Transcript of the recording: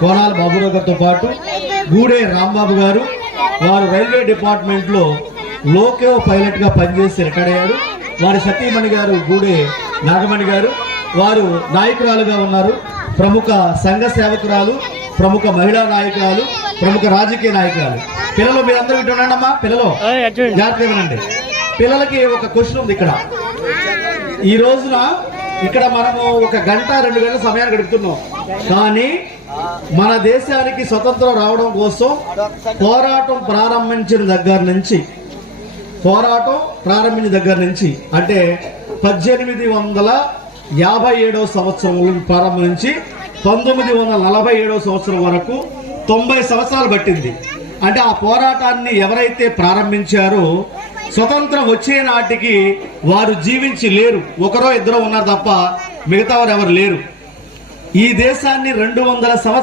కోనాల బాబురావు గారితో పాటు గూడే రాంబాబు గారు, వారు రైల్వే డిపార్ట్మెంట్ లో లోకో పైలట్ గా పనిచేసి రిటైర్ అయ్యారు. వారి సతీమణి గారు గూడే నాగమణి గారు, వారు నాయకురాలుగా ఉన్నారు. ప్రముఖ సంఘ సేవకురాలు, ప్రముఖ మహిళా నాయకురాలు, ప్రముఖ రాజకీయ నాయకురాలు. పిల్లలు మీరందరూ ఇటు ఉండండి అమ్మా. పిల్లలు జాగ్రత్తగా వినండి. పిల్లలకి ఒక క్వశ్చన్ ఉంది. ఇక్కడ ఈ రోజున ఇక్కడ మనము 1 గంట 2 గంటల సమయాన్ని గడుపుతున్నాం. కానీ మన దేశానికి స్వతంత్రం రావడం కోసం పోరాటం ప్రారంభించిన దగ్గర నుంచి అంటే 1857 సంవత్సరం ప్రారంభించి 1947 సంవత్సరం వరకు 90 సంవత్సరాలు పట్టింది. అంటే ఆ పోరాటాన్ని ఎవరైతే ప్రారంభించారో స్వతంత్రం వచ్చే నాటికి వారు జీవించి లేరు. ఒకరో ఇద్దరో ఉన్నారు తప్ప మిగతా వారు ఎవరు లేరు. ఈ దేశాన్ని 200 సంవత్సరాలు